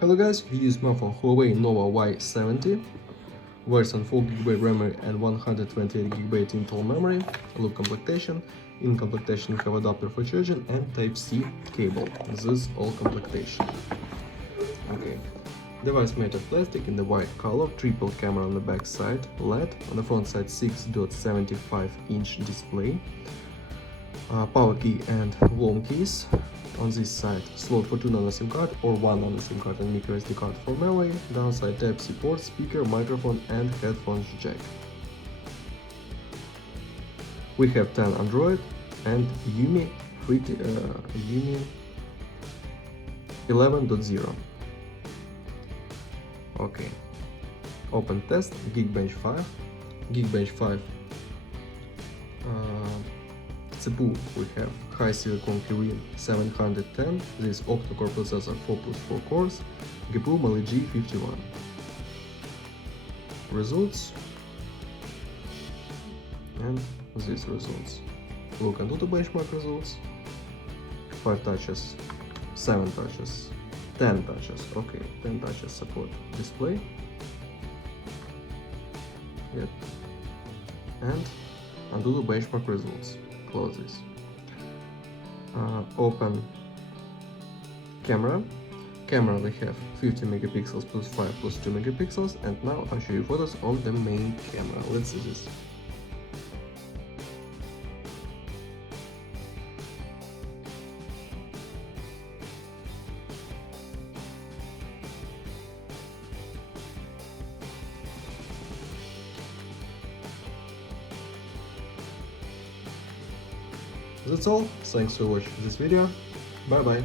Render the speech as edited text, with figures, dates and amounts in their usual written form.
Hello guys, this is smartphone Huawei Nova Y70, version 4GB RAM and 128GB internal memory. Look completation. In completation we have adapter for charging and Type-C cable. This is all completation. Okay. Device made of plastic in the white color, triple camera on the back side, LED, on the front side 6.75-inch display, power key and volume keys. On this side, slot for 2 nano SIM card or 1 nano SIM card and micro SD card for memory. Downside Type-C port, speaker, microphone and headphones jack. We have 10 Android and UMI 11.0. Okay. Open test Geekbench 5. Geekbench 5 CPU we have high silicon Kirin 710, this octa-core processor 4+4 cores, GPU Mali G51. Results and these results. Look into the benchmark results. 5 touches, 7 touches, 10 touches, okay, 10 touches support display. Yep. And undo the benchmark results. Close this. Open camera. Camera we have 50 megapixels plus 5 plus 2 megapixels, and now I'll show you photos on the main camera. Let's see this. That's all. Thanks for watching this video. Bye bye.